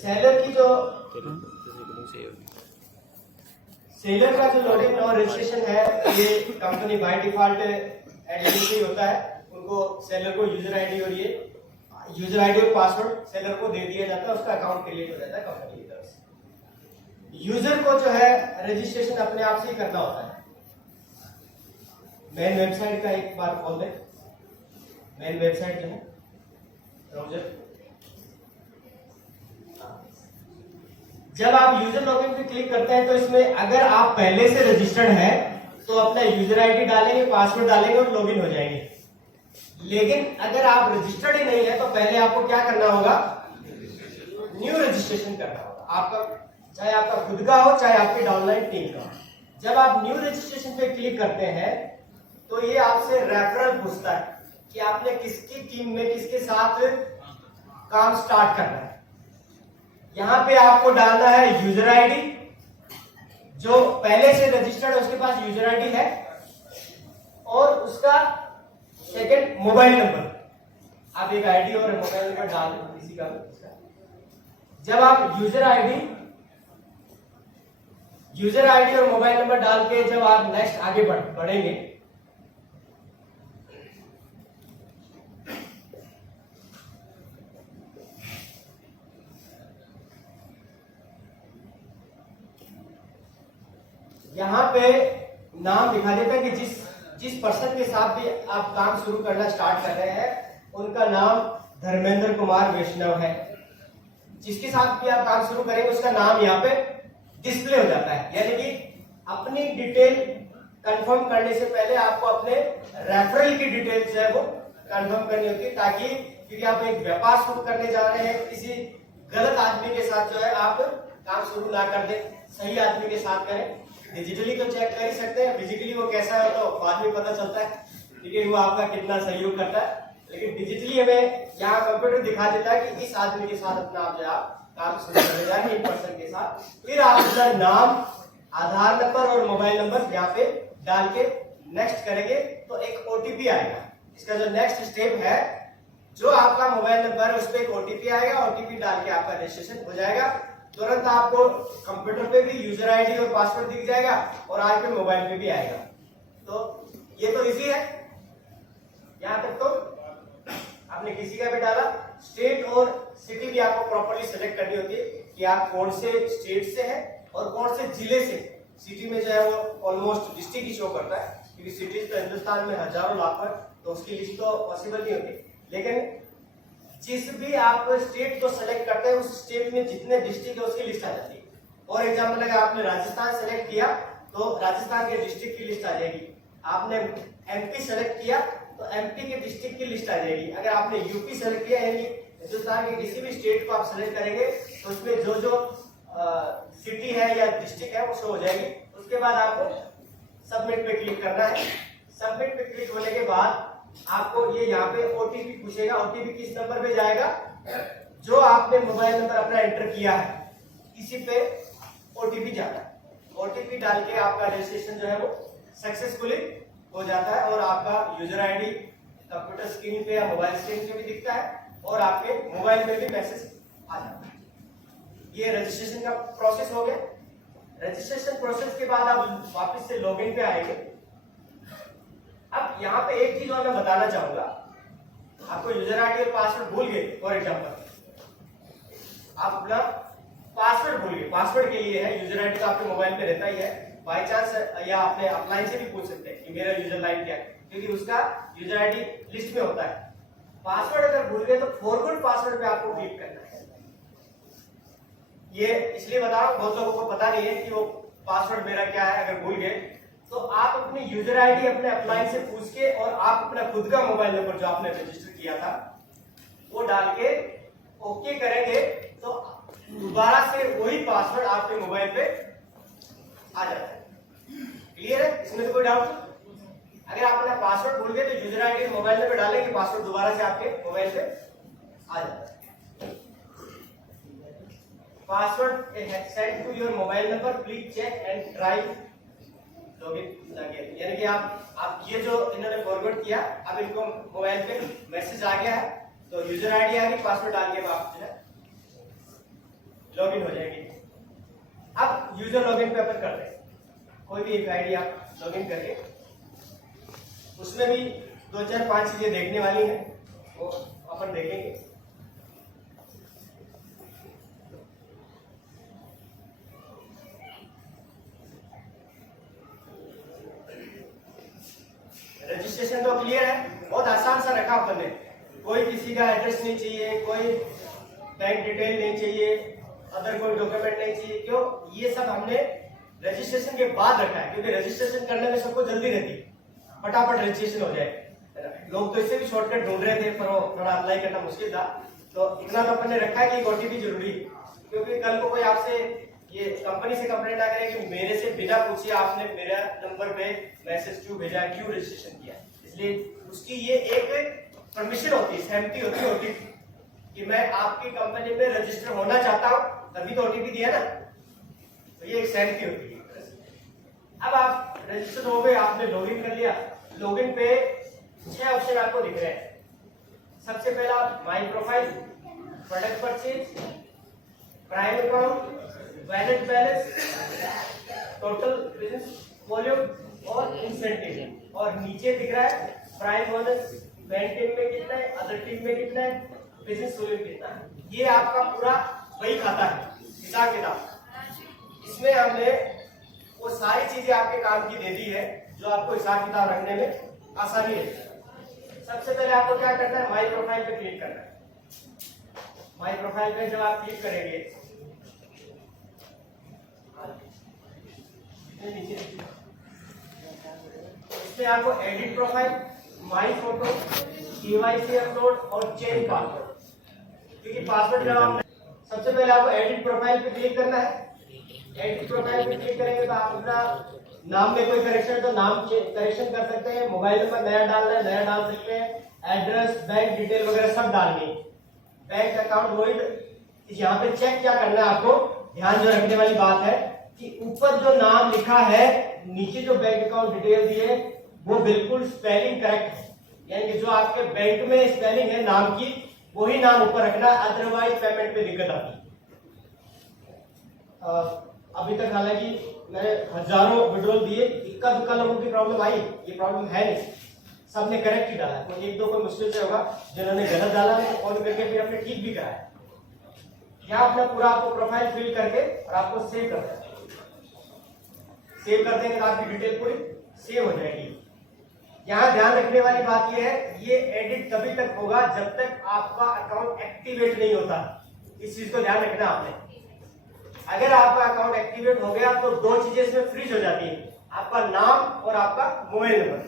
Seller की जो seller का जो लॉगिन और रजिस्ट्रेशन है ये कंपनी बाय डिफॉल्ट एडमिन से ही होता है। उनको सेलर को यूजर आईडी और ये यूजर आईडी और पासवर्ड सेलर को दे दिया जाता है, उसका अकाउंट क्रिएट हो जाता है कंपनी की तरफ से। यूजर को जो है रजिस्ट्रेशन अपने आप से ही करना होता है। मेन वेबसाइट का एक बार खोल दें। मेन वेबसाइट जो है ब्राउज़र, जब आप यूजर लॉगिन पे क्लिक करते हैं तो इसमें अगर आप पहले से रजिस्टर्ड हैं तो अपना यूजर आईडी डालेंगे, पासवर्ड डालेंगे और लॉगिन हो जाएंगे। लेकिन अगर आप रजिस्टर्ड ही नहीं है तो पहले आपको क्या करना होगा, न्यू रजिस्ट्रेशन करना होगा। आपका चाहे आपका खुद का हो चाहे आपकी डाउनलाइन टीम का हो। जब आप न्यू रजिस्ट्रेशन पे क्लिक करते हैं तो ये आपसे रेफरल पूछता है कि आपने किसकी टीम में किसके साथ काम स्टार्ट करना है। यहां पे आपको डालना है यूजर आईडी, जो पहले से रजिस्टर्ड है उसके पास यूजर आईडी है, और उसका सेकंड मोबाइल नंबर। आप एक आईडी और मोबाइल नंबर डाल दें किसी का। जब आप यूजर आईडी और मोबाइल नंबर डाल के जब आप नेक्स्ट आगे बढ़ेंगे यहाँ पे नाम दिखा देता है कि जिस पर्सन के साथ भी आप काम शुरू करना स्टार्ट कर रहे हैं उनका नाम धर्मेंद्र कुमार वैष्णव है। जिसके साथ भी आप काम शुरू करेंगे उसका नाम यहाँ पे डिस्प्ले हो जाता है। यानी कि अपनी डिटेल कंफर्म करने से पहले आपको अपने रेफरल की डिटेल जो है वो कंफर्म करनी होती है, ताकि क्योंकि आप एक व्यापार शुरू करने जा रहे हैं, किसी गलत आदमी के साथ जो है आप काम शुरू ना कर दें, सही आदमी के साथ करें। डिजिटली तो चेक कर ही सकते हैं, फिजिकली वो कैसा है तो बाद में पता चलता है, ठीक है, वो आपका कितना सहयोग करता है। लेकिन डिजिटली हमें यहाँ कंप्यूटर दिखा देता है कि इस आदमी के साथ अपना आप जो आप काम शुरू करने जा रहे हैं, एक पर्सन के साथ। फिर आप अपना नाम, आधार नंबर और मोबाइल नंबर यहाँ पे डाल के नेक्स्ट करेंगे तो एक ओटीपी आएगा। इसका जो नेक्स्ट स्टेप है, जो आपका मोबाइल नंबर है उस पर एक ओटीपी आएगा, ओटीपी डाल के आपका रजिस्ट्रेशन हो जाएगा। तुरंत आपको कंप्यूटर पे भी यूजर आईडी और पासवर्ड दिख जाएगा और आपके मोबाइल पे भी आएगा। तो ये तो इजी है, यहां तक तो आपने किसी का भी डाला। स्टेट और सिटी भी आपको प्रॉपर्ली सेलेक्ट करनी होती है कि आप कौन से स्टेट से हैं और कौन से जिले से। सिटी में जो है वो ऑलमोस्ट डिस्ट्रिक्ट ही शो करता है, क्योंकि सिटीज तो हिंदुस्तान में हजारों लाख है, तो उसकी लिस्ट तो पॉसिबल नहीं होती। लेकिन जिस भी आप स्टेट को सेलेक्ट करते हैं उस स्टेट में जितने डिस्ट्रिक्ट है उसकी लिस्ट आ जाती है। फॉर एग्जाम्पल अगर आपने राजस्थान सेलेक्ट किया तो राजस्थान के डिस्ट्रिक्ट की लिस्ट आ जाएगी। आपने एमपी सेलेक्ट किया तो एमपी के डिस्ट्रिक्ट की लिस्ट आ जाएगी। अगर आपने यूपी सेलेक्ट किया, यानी हिंदुस्तान के किसी भी स्टेट को आप सेलेक्ट करेंगे तो उसमें जो जो सिटी है या डिस्ट्रिक्ट है वो शो हो जाएगी। उसके बाद आपको सबमिट पे क्लिक करना है। सबमिट पे क्लिक होने के बाद आपको ये यहाँ पे ओटीपी पूछेगा। ओटीपी किस नंबर पे जाएगा, जो आपने मोबाइल नंबर अपना एंटर किया है इसी पे ओटीपी जाता है। ओटीपी डाल के आपका रजिस्ट्रेशन जो है वो सक्सेसफुली हो जाता है और आपका यूजर आईडी कंप्यूटर स्क्रीन पे या मोबाइल स्क्रीन पे भी दिखता है और आपके मोबाइल में भी मैसेज आ जाता है। ये रजिस्ट्रेशन का प्रोसेस हो गया। रजिस्ट्रेशन प्रोसेस के बाद आप वापस से लॉगिन पे आएंगे। अब यहाँ पे एक चीज और मैं बताना चाहूंगा, आपको यूजर आईडी और पासवर्ड भूल गए, फॉर एग्जांपल आप अपना पासवर्ड भूल गए। पासवर्ड के लिए है, यूजर आईडी तो आपके मोबाइल पे रहता ही है, बाय चांस या आपने अपलाइन से भी पूछ सकते हैं कि मेरा यूजर लाइन क्या है, क्योंकि उसका यूजर आईडी लिस्ट में होता है। पासवर्ड अगर भूल गए तो फॉरगॉट पासवर्ड पे आपको क्लिक करना है। ये इसलिए बता रहा हूं, बहुत लोगों को पता नहीं है कि वो पासवर्ड मेरा क्या है। अगर भूल गए तो आप अपनी यूजर आईडी अपने अपलाइन से पूछ के और आप अपना खुद का मोबाइल नंबर जो आपने रजिस्टर किया था वो डाल के ओके करेंगे तो दोबारा से वही पासवर्ड आपके मोबाइल पे आ जाता है। क्लियर है, इसमें तो कोई डाउट नहीं। अगर आप अपना पासवर्ड भूल गए तो यूजर आईडी मोबाइल नंबर डालेंगे, पासवर्ड दोबारा से आपके मोबाइल पे आ जाता है। Password send to your mobile number, please check and try login again. यानी कि आप ये जो इन्होंने फॉरवर्ड किया, अब इनको मोबाइल पे मैसेज आ गया है तो यूजर आईडी आ गई, पासवर्ड डाल के आप जो है लॉगिन हो जाएगी। अब यूजर लॉगिन पे अपन करते हैं। कोई भी एक आईडी आप लॉगिन करके, उसमें भी 2 4 5 चीजें देखने वाली हैं, वो अपन देखेंगे। रजिस्ट्रेशन तो क्लियर है, बहुत आसान सा रखा अपन ने। कोई किसी का एड्रेस नहीं चाहिए, कोई बैंक डिटेल नहीं चाहिए, अदर कोई डॉक्यूमेंट नहीं चाहिए। क्यों? ये सब हमने रजिस्ट्रेशन के बाद रखा है, क्योंकि रजिस्ट्रेशन करने में सबको जल्दी रहती है, फटाफट रजिस्ट्रेशन हो जाए। लोग तो इससे भी शॉर्टकट ढूंढ रहे थे, पर वो थोड़ा अप्लाई करना मुश्किल था, तो इतना तो अपन ने रखा है कि ओटीपी जरूरी है। क्योंकि कल को कोई आपसे ये कंपनी से कंप्लेंट आ करे कि मेरे से बिना पूछे आपने मेरा नंबर पे मैसेज क्यों भेजा, क्यों रजिस्ट्रेशन किया, इसलिए उसकी ये एक परमिशन होती है, सहमति होती है ओटीपी, कि मैं आपकी कंपनी में रजिस्टर होना चाहता हूं, तभी तो ओटीपी दिया ना, तो ये एक सहमति होती है। अब आप रजिस्टर हो गए, आपने लॉगिन कर लिया। लॉगिन पे 6 ऑप्शन आपको दिख रहे हैं। सबसे पहला my profile, product purchase, prime account, wallet balance, total business volume और इंसेंटिव। और नीचे दिख रहा है प्राइम बोनस, बैंक टीम में कितना है, अदर टीम में कितना है, बिजनेस वॉल्यूम कितना है। ये आपका पूरा वही खाता है, हिसाब किताब। इसमें हमने वो सारी चीजें आपके काम की दे दी है जो आपको हिसाब किताब रखने में आसानी है। सबसे पहले आपको क्या करना है, माई प्रोफाइल पे क्लिक करना है। माई प्रोफाइल पे जब आप क्लिक करेंगे, इसमें आपको एडिट प्रोफाइल, माई फोटो, केवाईसी अपलोड और चेंज पासवर्ड। क्योंकि पासवर्ड जब आप, सबसे पहले आपको एडिट प्रोफाइल पे क्लिक करना है। एडिट प्रोफाइल पे क्लिक करेंगे तो आप अपना नाम में कोई करेक्शन है तो नाम करेक्शन कर सकते हैं, मोबाइल नंबर नया डालना है नया डाल सकते हैं, एड्रेस, बैंक डिटेल वगैरह सब डालनी है। बैंक अकाउंट वही यहाँ पे चेक क्या करना है आपको, ध्यान जो रखने वाली बात है कि ऊपर जो नाम लिखा है, नीचे जो बैंक अकाउंट डिटेल दी है, वो बिल्कुल स्पेलिंग करेक्ट है, यानी कि जो आपके बैंक में स्पेलिंग है नाम की, वही नाम ऊपर रखना, अदरवाइज पेमेंट पे दिक्कत आती है। अभी तक हालांकि मैंने हजारों विड्रॉल दिए, इक्का दुक्का लोगों की प्रॉब्लम आई, ये प्रॉब्लम है नहीं, सबने करेक्ट ही डाला है। तो 1-2 को मुश्किल से होगा जिन्होंने गलत डाला है, तो ऑन करके फिर अपने ठीक भी कराया। यहाँ अपना पूरा आपको प्रोफाइल फिल करके और आपको सेव करना है। सेव कर देंगे तो आपकी डिटेल पूरी सेव हो जाएगी। यहाँ ध्यान रखने वाली बात यह है, ये एडिट तभी तक होगा जब तक आपका अकाउंट एक्टिवेट नहीं होता। इस चीज को ध्यान रखना आपने। अगर आपका अकाउंट एक्टिवेट हो गया तो 2 चीजें इसमें फ्रीज हो जाती है, आपका नाम और आपका मोबाइल नंबर।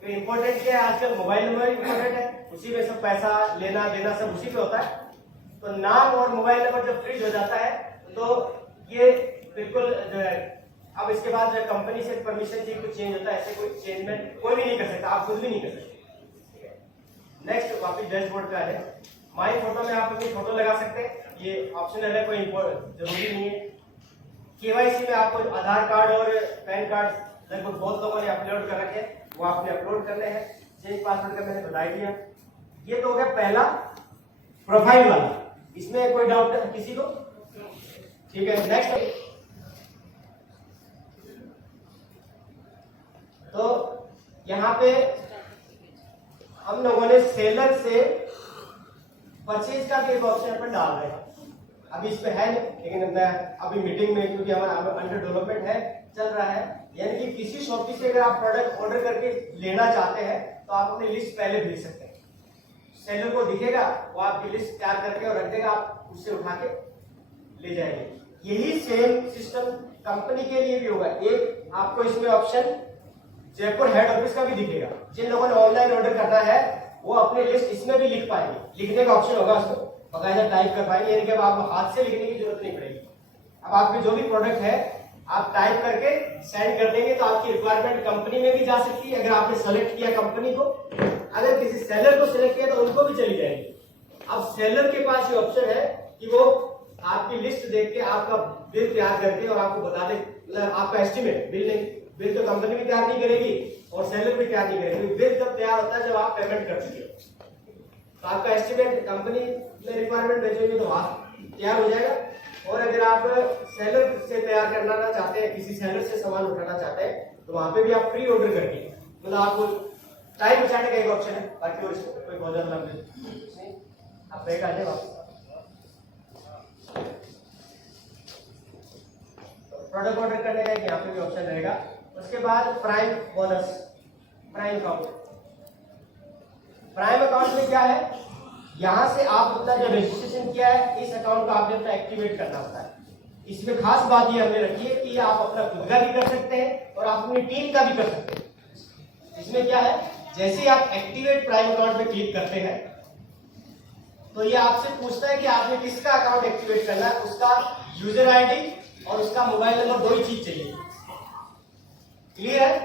तो इम्पोर्टेंट क्या है, आजकल मोबाइल नंबर इम्पोर्टेंट है, उसी में सब पैसा लेना देना सब उसी पे होता है। तो नाम और मोबाइल नंबर जब फ्रीज हो जाता है तो ये बिल्कुल जो है, अब इसके बाद जो कंपनी से परमिशन चाहिए कुछ चेंज होता है, ऐसे कोई चेंजमेंट कोई भी नहीं कर सकता, आप खुद भी नहीं कर सकते। नेक्स्ट वापिस डैशबोर्ड का है। माई फोटो में आप अपनी फोटो लगा सकते हैं, ये ऑप्शनल है, कोई जरूरी नहीं है। केवाईसी में आपको आधार कार्ड और पैन कार्ड लगभग बहुत लोगों ने अपलोड कर रखे हैं, वो आपने अपलोड करने हैं। चेंज पासवर्ड का मैंने बता दिया। ये तो हो गया पहला प्रोफाइल वाला, इसमें कोई डाउट है किसी को? ठीक है, नेक्स्ट। तो यहाँ पे हम लोगों ने सेलर से परचेज का भी एक ऑप्शन अपन डाल रहे हैं। अभी इस पे है नहीं, लेकिन मैं अभी मीटिंग में, क्योंकि हमारा अंडर डेवलपमेंट है, चल रहा है। यानी कि किसी शॉपी से अगर आप प्रोडक्ट ऑर्डर करके लेना चाहते हैं तो आप अपनी लिस्ट पहले भेज सकते हैं। सेलर को दिखेगा, वो आपकी लिस्ट तैयार करके और रख देगा, आप उससे उठा के ले जाएंगे। यही सेम सिस्टम कंपनी के लिए भी होगा। एक आपको इसमें ऑप्शन जयपुर हेड ऑफिस का भी दिखेगा। जिन लोगों ने ऑनलाइन ऑर्डर करना है वो अपनी लिस्ट इसमें भी लिख पाएंगे, लिखने का ऑप्शन होगा, उसको बकायदा टाइप कर पाएंगे, यानी कि अब आपको हाथ से लिखने की जरूरत नहीं पड़ेगी। अब आपके जो भी प्रोडक्ट है आप टाइप करके सेंड कर देंगे तो आपकी रिक्वायरमेंट कंपनी में भी जा सकती है। अगर आपने सेलेक्ट किया कंपनी को, अगर किसी सेलर को सिलेक्ट किया तो उनको भी चली जाएगी। अब सेलर के पास ये ऑप्शन है कि वो आपकी लिस्ट देख के आपका बिल तैयार करके और आपको बता दे, मतलब आपका एस्टिमेट, बिल तो कंपनी भी तैयार नहीं करेगी और सेलर भी तैयार नहीं करेगी। बिल तब तैयार होता है जब आप पेमेंट कर चुके हो। तो आपका एस्टिमेट कंपनी में रिक्वायरमेंट भेजेंगे तो वहां तैयार हो जाएगा और अगर आप सेलर से तैयार करना चाहते हैं, किसी सेलर से सामान उठाना चाहते हैं, तो वहां पे भी आप प्री ऑर्डर करके, मतलब आपको टाइम बचाने का एक ऑप्शन है, बाकी और इसमें कोई बहुत ज्यादा नहीं। आप पे कर ले वापस प्रोडक्ट ऑर्डर करने का यहाँ पे भी ऑप्शन रहेगा। उसके बाद prime bonus, prime account. Prime account में क्या है, यहाँ से आप अपना जो रजिस्ट्रेशन किया है इस अकाउंट को आपने अपना एक्टिवेट करना होता है। इसमें खास बात ये हमने रखी है कि आप अपना खुद का भी कर सकते हैं और आप अपनी टीम का भी कर सकते हैं। इसमें क्या है, जैसे ही आप एक्टिवेट प्राइम अकाउंट पे क्लिक करते हैं तो ये आपसे पूछता है कि आपने किसका अकाउंट एक्टिवेट करना है, उसका यूजर आईडी और उसका मोबाइल नंबर, दो ही चीज चाहिए। क्लियर है,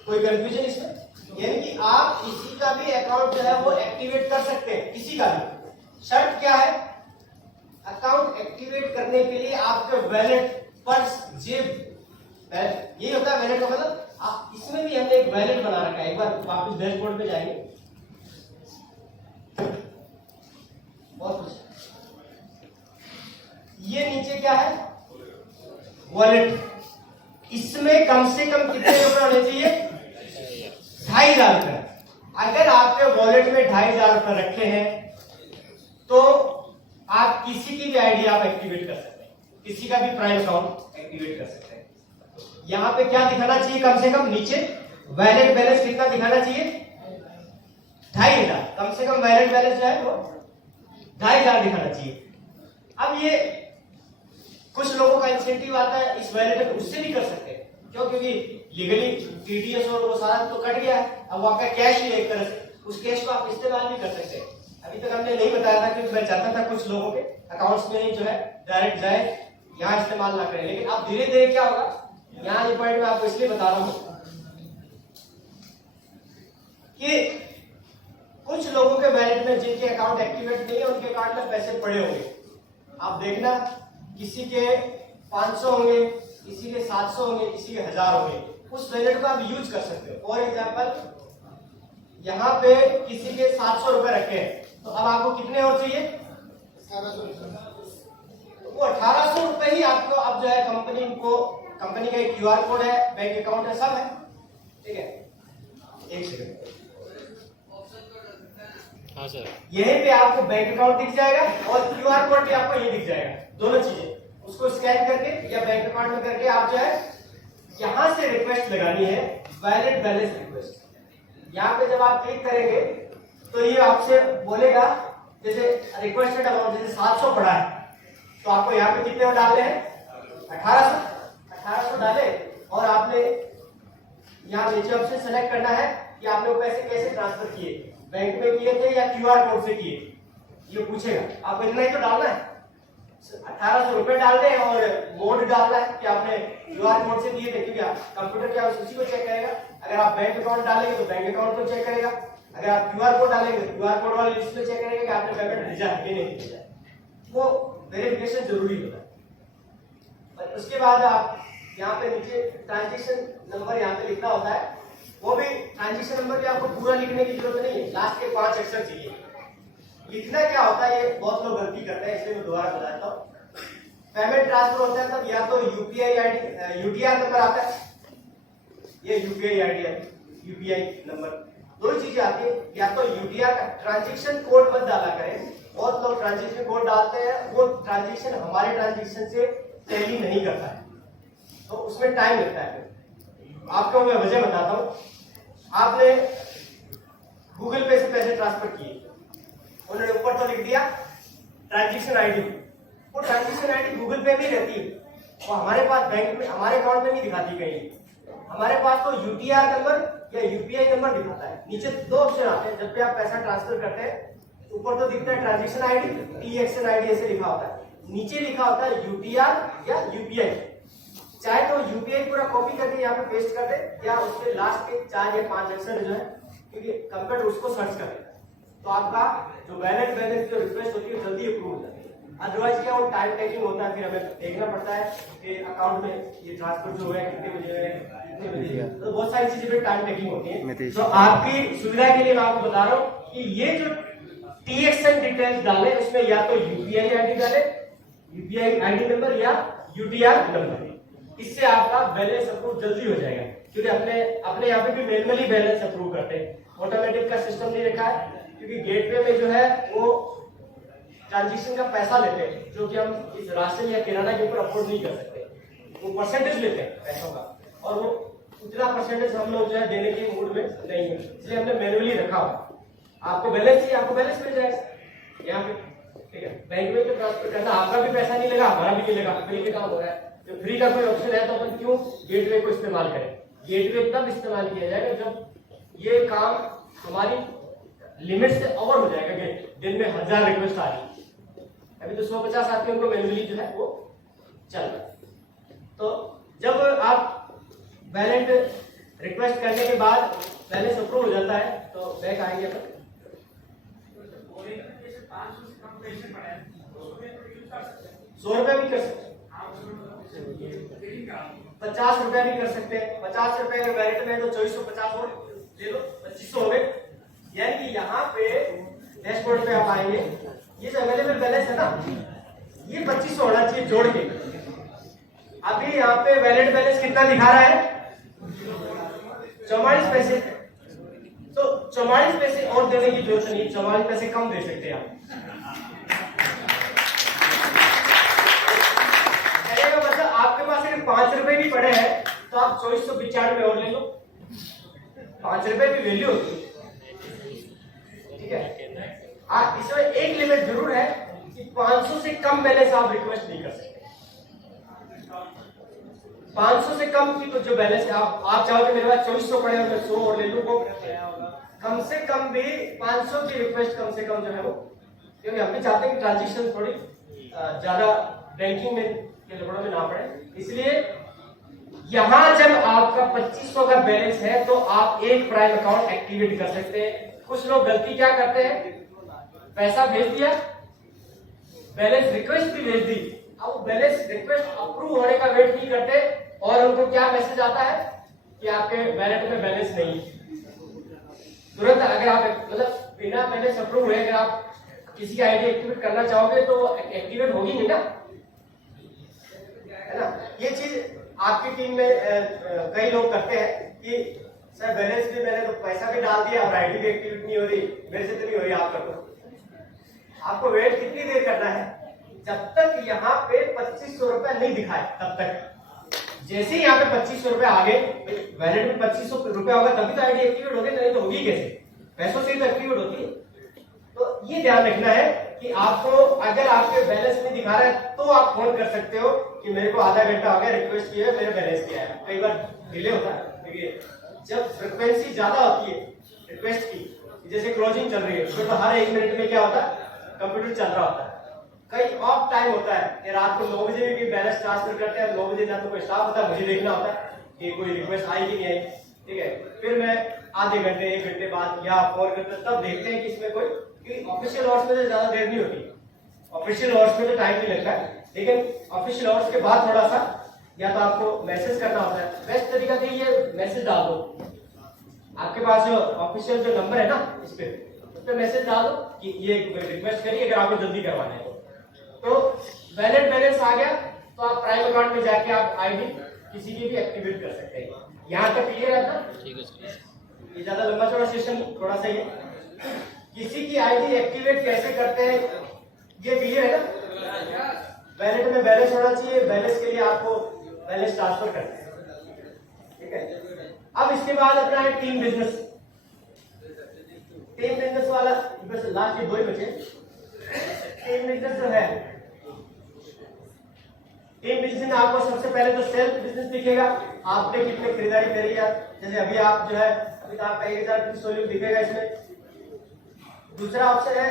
कोई कंफ्यूजन इसमें? यानी कि आप किसी का भी अकाउंट जो है वो एक्टिवेट कर सकते हैं, किसी का भी। शर्त क्या है, अकाउंट एक्टिवेट करने के लिए आपके वैलेट, पर्स, जेब, ये होता है वैलेट का मतलब। इसमें भी हमने एक वैलेट बना रखा है, एक बार वापस डैशबोर्ड पे जाएंगे। बहुत कुछ, ये नीचे क्या है, वॉलेट। इसमें कम से कम कितने रुपए होने चाहिए, 2,500 रुपए। अगर आपके वॉलेट में 2,500 रुपए रखे हैं तो आप किसी की भी आईडी आप एक्टिवेट कर सकते हैं, किसी का भी प्राइम अकाउंट एक्टिवेट कर सकते हैं। यहां पे क्या दिखाना चाहिए, कम से कम नीचे वैलेट बैलेंस कितना दिखाना चाहिए, 2,500। कम से कम वैलेट बैलेंस जो है वो 2,500 दिखाना चाहिए। अब ये कुछ लोगों का इंसेंटिव आता है इस वैलेट में, उससे भी कर सकते हैं। क्यों? क्योंकि लीगली टीडीएस और वो सारा तो कट गया है, अब आपका कैश ही एक तरह से, उस कैश को आप इस्तेमाल भी कर सकते हैं। अभी तक हमने नहीं बताया था क्योंकि मैं चाहता था कुछ लोगों के अकाउंट्स में जो है डायरेक्ट जाए, यहाँ इस्तेमाल ना करें। लेकिन अब धीरे धीरे क्या होगा, यहाँ ये पॉइंट मैं आपको इसलिए बता रहा हूं कि कुछ लोगों के वैलेट में जिनके अकाउंट एक्टिवेट नहीं है, उनके अकाउंट में पैसे पड़े होंगे। आप देखना, किसी के 500 होंगे, किसी के 700 होंगे, किसी के 1000 होंगे। उस वैलेट को आप यूज कर सकते हो। फॉर एग्जाम्पल यहाँ पे किसी के 700 रुपए रखे हैं, तो अब आपको कितने और चाहिए, 1800 रुपए। तो वो 1800 रुपए ही आपको अब जो है कंपनी का एक क्यूआर कोड है, बैंक अकाउंट है, सब है, ठीक है। एक सेकंड, हाँ सर, यहीं पे आपको बैंक अकाउंट दिख जाएगा और क्यूआर कोड भी आपको ये दिख जाएगा, दोनों चीजें। उसको स्कैन करके या बैंक अकाउंट में करके आप जो है यहां से रिक्वेस्ट लगानी है, वैलेट बैलेंस रिक्वेस्ट। यहाँ पे जब आप क्लिक करेंगे तो ये आपसे बोलेगा, जैसे रिक्वेस्टेड अमाउंट जैसे 700 पड़ा है, तो आपको यहाँ पे कितने डालने हैं, 1800 डाले। और आपने यहाँ नीचे ऑप्शन सेलेक्ट करना है कि आपने वो पैसे कैसे ट्रांसफर किए, बैंक में किए थे या क्यूआर कोड से किए, ये पूछेगा। आपको इतना ही तो डालना है, 1800 रुपए डालने हैं और मोड डालना है कि आपने क्यूआर कोड से दिए थे, क्योंकि कंप्यूटर क्या उसी को चेक करेगा। अगर आप बैंक अकाउंट डालेंगे तो बैंक अकाउंट को चेक करेगा, अगर आप क्यूआर कोड डालेंगे तो क्यूआर कोड वाली लिस्ट में चेक करेगा कि आपने पेमेंट भेजा है कि नहीं भेजा। वो वेरिफिकेशन जरूरी होता है। और उसके बाद आप यहाँ पे नीचे ट्रांजेक्शन नंबर यहाँ पे लिखना होता है, वो भी ट्रांजेक्शन नंबर भी आपको पूरा लिखने की जरूरत नहीं है, लास्ट के 5 अक्षर चाहिए। लिखना क्या होता है, ये बहुत लोग गलती करते हैं, इसलिए मैं दोबारा बताता हूँ। पेमेंट ट्रांसफर होता है तब या तो यूपीआई आईडी, यूटीआर नंबर आता है, ये यूपीआई आईडी है, यूपीआई नंबर, दो चीजें आती है। या तो यूटीआर का ट्रांजेक्शन कोड मत डाला करें, बहुत लोग ट्रांजेक्शन कोड डालते हैं, वो ट्रांजेक्शन हमारे ट्रांजेक्शन से टैली नहीं करता है, तो उसमें टाइम लगता है। आपको मैं वजह बताता हूँ। आपने गूगल पे से पैसे ट्रांसफर किए, उन्होंने ऊपर तो लिख दिया ट्रांजेक्शन आईडी, वो ट्रांजेक्शन आईडी गूगल पे में रहती है, वो हमारे पास बैंक में, हमारे अकाउंट में नहीं दिखाती कहीं। हमारे पास तो यूटीआर नंबर या यूपीआई नंबर दिखाता है। नीचे 2 ऑप्शन आते हैं जब भी आप पैसा ट्रांसफर करते हैं, ऊपर तो दिखता है ट्रांजेक्शन आईडी, ट्रांजेक्शन आईडी ऐसे लिखा होता है, नीचे लिखा होता है यूटीआर या यूपीआई। चाहे तो यूपीआई पूरा कॉपी करके यहाँ पे पेस्ट कर दे, या उसके लास्ट के 4 या 5 अक्षर जो है, क्योंकि कंप्यूटर उसको सर्च कर लेता है, तो आपका जो वैलेट बैलेंस जो रिक्वेस्ट होती है जल्दी अप्रूव हो जाती है। अदरवाइज क्या, वो टाइम टेकिंग होता है, फिर हमें देखना पड़ता है कि अकाउंट में ये ट्रांसफर जो है कितने बजे है, कितने बजे, तो बहुत सारी चीजें पे टाइम टेकिंग होती है। तो आपकी सुविधा के लिए मैं आपको बता रहा हूँ कि ये जो TXN डिटेल्स डाले, उसमें या तो यूपीआई आईडी डाले यूपीआई आईडी नंबर या यूटीआर नंबर। इससे आपका बैलेंस अप्रूव जल्दी हो जाएगा, क्योंकि अपने यहाँ पे भी मैनुअली बैलेंस अप्रूव करते हैं, ऑटोमेटिक का सिस्टम नहीं रखा है, क्योंकि गेटवे में जो है वो ट्रांजेक्शन का पैसा लेते हैं, जो कि हम इस राशन या किराना के ऊपर अफोर्ड नहीं कर सकते। वो परसेंटेज लेते हैं पैसों का, और वो उतना परसेंटेज हम लोग जो है देने के मूड में नहीं है, इसलिए हमने मैनुअली रखा हुआ। आपको बैलेंस चाहिए, आपको बैलेंस मिल जाएगा यहाँ पे, ठीक है। बैंक में तो ट्रांसफर करना, आपका भी पैसा नहीं लगा, हमारा भी नहीं लगा, फ्री के काम हो रहा है। तो फ्री का कोई ऑप्शन है तो अपन क्यों गेटवे को इस्तेमाल करें। गेटवे तब इस्तेमाल किया जाएगा जब ये काम हमारी लिमिट से ओवर हो जाएगा, कि दिन में 1000 रिक्वेस्ट आ रही, अभी तो 150 आती है, उनको मैनुअली जो है वो चल रहा है। तो जब आप बैलेंस रिक्वेस्ट करने के बाद बैलेंस अप्रूव हो जाता है तो बैक आएंगे अपन। 100 रुपए भी कर सकते हैं, 50 रुपए भी कर सकते हैं। 50 रुपए के वैलिड में तो 2450 और ले लो, 2500 हो गए। यानी कि यहाँ पे डैशबोर्ड पे आप आएंगे, ये जो अवेलेबल बैलेंस है ना, ये 2500 होना चाहिए जोड़ के। अभी यहाँ पे वैलिड बैलेंस कितना दिखा रहा है, 44 पैसे। तो 44 पैसे और देने की जरूरत नहीं, 44 पैसे कम दे सकते हैं आप। मतलब आपके पास अगर 5 रुपए भी पड़े हैं तो आप 2495 और ले लो, 5 रुपए भी वैल्यू होती है, ठीक है। इसमें एक लिमिट जरूर है कि 500 से कम बैलेंस आप रिक्वेस्ट नहीं कर सकते। 500 से कम की तो जो बैलेंस है, आप चाहो कि मेरे पास 2400 पड़े, मैं 100 और ले लूं, वो कम से कम भी 500 की रिक्वेस्ट कम से कम जो है वो, क्योंकि हम भी चाहते हैं कि ट्रांजेक्शन थोड़ी ज्यादा बैंकिंग में के लफड़ों में ना पड़े। इसलिए यहां जब आपका 2500 का बैलेंस है तो आप एक प्राइम अकाउंट एक्टिवेट कर सकते हैं। कुछ लोग गलती क्या करते हैं, पैसा भेज दिया, बैलेंस रिक्वेस्ट भी भेज दी, अब बैलेंस रिक्वेस्ट अप्रूव होने का वेट नहीं करते और उनको क्या मैसेज आता है कि आपके वैलेट में बैलेंस नहीं है। तुरंत अगर आप मतलब बिना बैलेंस अप्रूव हुए अगर आप किसी की आईडी एक्टिवेट करना चाहोगे तो एक्टिवेट होगी नहीं ना, है ना। ये चीज आपकी टीम में कई लोग करते हैं कि सर बैलेंस भी मैंने तो पैसा भी डाल दिया और आईडी भी एक्टिवेट नहीं हो रही, मेरे से तो नहीं हो रही, आप कर दो। आपको वेट कितनी देर करना है, जब तक यहाँ पे 2500 रुपए नहीं दिखाए तब तक। जैसे ही यहाँ पे 2500 रुपए आ गए, वैलेट में 2500 रुपए होगा तभी तो आईडी एक्टिवेट होगी, नहीं तो होगी कैसे, पैसों से ही तो एक्टिवेट होती है। तो ये ध्यान रखना है कि आपको अगर आपके बैलेंस नहीं दिखा रहा है तो आप फोन कर सकते हो कि मेरे को आधा घंटा हो गया रिक्वेस्ट किए, मेरे बैलेंस किया है। कई बार डिले होता है, देखिए जब फ्रिक्वेंसी ज्यादा होती है रिक्वेस्ट की, जैसे क्लोजिंग चल रही है तो हर 1 मिनट में क्या होता है, कंप्यूटर चल रहा होता है। कई ऑफ टाइम होता है कि रात को 9 बजे भी बैलेंस ट्रांसफर करते हैं, 9 बजे ना तो कोई स्टाफ होता है, मुझे देखना होता है कि कोई रिक्वेस्ट आई कि नहीं आई, ठीक है। फिर मैं आधे घंटे 1 घंटे बाद या फोन करते तब देखते हैं कि इसमें कोई, क्योंकि ऑफिशियल आवर्स में तो ज्यादा देर नहीं होती, ऑफिशियल आवर्स में तो टाइम नहीं लगता है, लेकिन ऑफिशियल आवर्स के बाद थोड़ा सा या तो आपको मैसेज करना होता है। बेस्ट तरीका तो ये मैसेज डाल दो, आपके पास जो ऑफिशियल जो नंबर है ना इस पे मैसेज डाल दो कि ये रिक्वेस्ट करिए अगर आपको जल्दी करवाना है तो वैलिड बैलेंस आ गया तो आप प्राइम अकाउंट में जाके आप आईडी किसी की भी एक्टिवेट कर सकते हैं। यहाँ तक क्लियर है ना, ये ज्यादा लंबा चौड़ा सेशन थोड़ा सा ही है। किसी की आईडी एक्टिवेट कैसे करते हैं ये क्लियर है ना। वैलेट में बैलेंस होना चाहिए, बैलेंस के लिए आपको बैलेंस ट्रांसफर करना है, ठीक है। अब इसके बाद अपना है टीम बिजनेस। टीम बिजनेस वाला बस लास्ट के 2 ही बचे। टीम बिजनेस जो है, टीम बिजनेस में आपको सबसे पहले तो सेल्फ बिजनेस दिखेगा, आपने कितने खरीदारी करी है, जैसे अभी आप जो है अभी तो आपका 1000 दिखेगा इसमें। दूसरा ऑप्शन है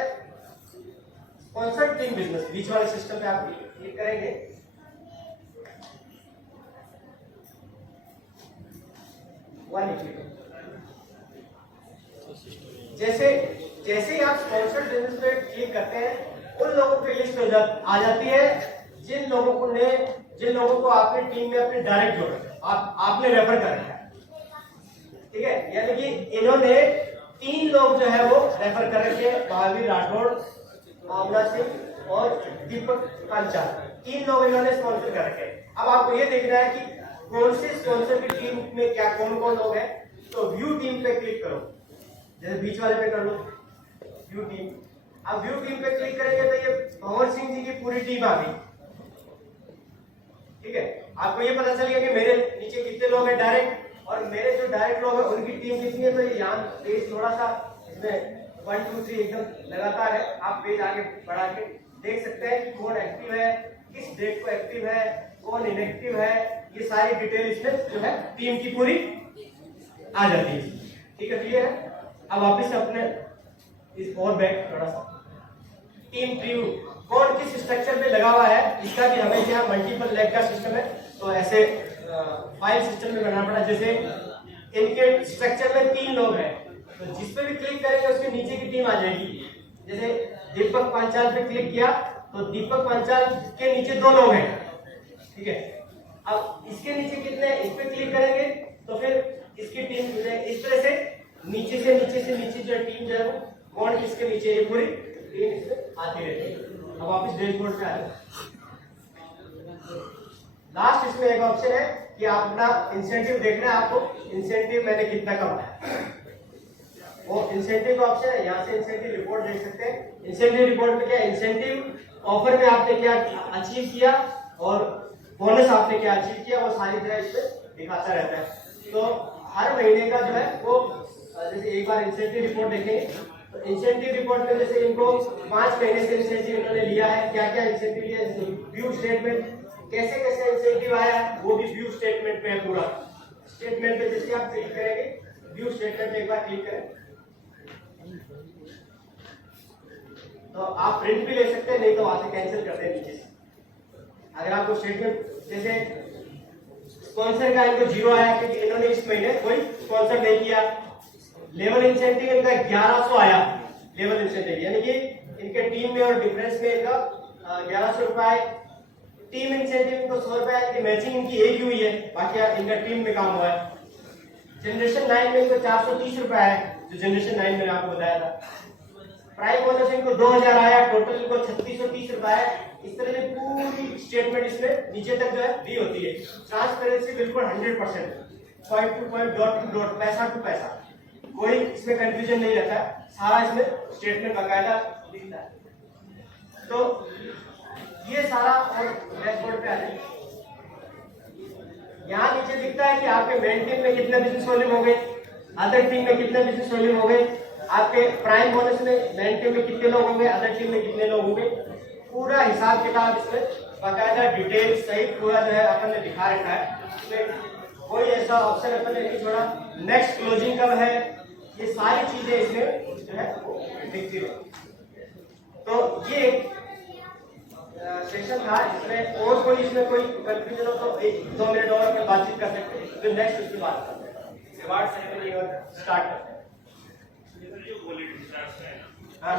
स्पॉन्सर्ड टीम बिजनेस, बीच वाले सिस्टम पे आप क्लिक करेंगे, जैसे ही आप स्पॉन्सर्ड बिजनेस पे क्लिक करते हैं उन लोगों की लिस्ट आ जाती है जिन लोगों को आपने टीम में अपने डायरेक्ट जोड़ा, आपने रेफर कर रखा है, ठीक है। यानी कि इन्होंने 3 लोग जो है वो रेफर कर रखे हैं, महावीर राठौड़, आमना सिंह और दीपक पांचाल, 3 लोग इन्होंने स्पॉन्सर कर रखे हैं। अब आपको ये देखना है कि कौन से स्पॉन्सर की टीम में क्या कौन कौन लोग हैं। तो व्यू टीम पे क्लिक करो, जैसे बीच वाले पे कर लो व्यू टीम। अब व्यू टीम पे क्लिक करेंगे तो ये भंवर सिंह जी की पूरी टीम आ गई। ठीक है, आपको ये पता चल गया कि मेरे नीचे कितने लोग हैं डायरेक्ट, और मेरे जो डायरेक्ट लोग हैं उनकी टीम कितनी है। तो यहाँ पेज थोड़ा सा इसमें 1 2 3 एकदम लगातार है। आप पेज आगे बढ़ा के देख सकते हैं कि कौन एक्टिव है, किस डेट को एक्टिव है, कौन इनएक्टिव है, ये सारी डिटेल इसमें जो है टीम की पूरी आ जाती है। ठीक है, क्लियर है। अब वापस अपने इस और बैक थोड़ा सा टीम प्रीव्यू, कौन किस स्ट्रक्चर पे लगा हुआ है इसका भी हमें क्या मल्टीपल लेग का सिस्टम है, तो ऐसे फाइल सिस्टम में बनाना पड़ा। जैसे इनके स्ट्रक्चर में 3 लोग हैं, तो जिस पे भी क्लिक करेंगे उसके नीचे की टीम आ जाएगी। जैसे दीपक पांचाल पे क्लिक किया तो दीपक पांचाल के नीचे 2 लोग हैं। ठीक है, अब इसके नीचे कितने, इस पे क्लिक करेंगे तो फिर इसकी टीम जो है इस तरह से नीचे से नीचे जो टीम जो है वो कौन किसके नीचे, ये पूरी टीम इसमें आती रहती है। अब वापस डैशबोर्ड पे आ जाए। लास्ट इसमें एक ऑप्शन है कि आप अपना इंसेंटिव देखना है, आपको इंसेंटिव मैंने कितना कमाया, वो इंसेंटिव का ऑप्शन है। यहाँ से इंसेंटिव रिपोर्ट देख सकते हैं। इंसेंटिव रिपोर्ट में क्या, इंसेंटिव ऑफर में आपने क्या अचीव किया और बोनस आपने क्या अचीव किया, वो सारी तरह इसमें दिखाता रहता है। तो हर महीने का जो है वो, जैसे एक बार इंसेंटिव रिपोर्ट देखेंगे तो इंसेंटिव रिपोर्ट में जैसे इनको 5 महीने से इंसेंटिव इन्होंने लिया है, क्या क्या इंसेंटिव लिया, व्यू स्टेटमेंट कैसे कैसे इंसेंटिव आया है वो भी व्यू स्टेटमेंट पे है। पूरा स्टेटमेंट पे जैसे आप क्लिक करेंगे, व्यू स्टेटमेंट पे एक बार क्लिक करें तो आप प्रिंट भी ले सकते हैं, नहीं तो वहां से कैंसिल करते हैं नीचे से। अगर आपको स्टेटमेंट जैसे स्पॉन्सर का इनको 0 आया क्योंकि इन्होंने इस महीने कोई स्पॉन्सर नहीं किया। लेवल इंसेंटिव इनका 1100 आया लेवल इंसेंटिव, यानी कि इनके टीम में और डिफरेंस में इनका 1100 रुपए। टीम इंसेंटिव इनको 100 रुपए है, मैचिंग इनकी एक ही हुई है, बाकी इनका टीम में काम हुआ है। जनरेशन 9 में इनको 430 रुपए है, जो जनरेशन 9 मैंने आपको बताया था। प्राइम बोनस इनको 2000 आया, टोटल इनको 3630 रुपए है। इस तरह से पूरी स्टेटमेंट इसमें नीचे तक जो है दी होती है। ट्रांसपेरेंसी बिल्कुल 100%, point two point, dot to dot, पैसा टू पैसा, कोई इसमें कंफ्यूजन नहीं रहता है, सारा इसमें स्टेटमेंट बकायदा दिखता है। तो ये सारा और डैशबोर्ड पे आ जाए। यहाँ नीचे दिखता है कि आपके मेन टीम में कितने बिजनेस वॉल्यूम हो गए, अदर टीम में कितने बिजनेस वॉल्यूम हो गए, आपके प्राइम बोनस में मेन टीम में कितने लोग होंगे, अदर टीम में कितने लोग होंगे, पूरा हिसाब किताब इसमें बकायदा डिटेल सहित पूरा जो है अपन ने दिखा रखा है। इसमें कोई ऐसा ऑप्शन अपन ने नहीं छोड़ा। नेक्स्ट क्लोजिंग कब है, ये सारी चीजें इसमें जो है वो दिखती है। तो ये सेशन था, इसमें और कोई इसमें कोई कंफ्यूजन हो तो 1-2 मिनट और अपने बातचीत कर सकते हैं, फिर नेक्स्ट उसकी बात करते हैं। रिवार्ड सेरेमनी और स्टार्ट करते हैं। हाँ,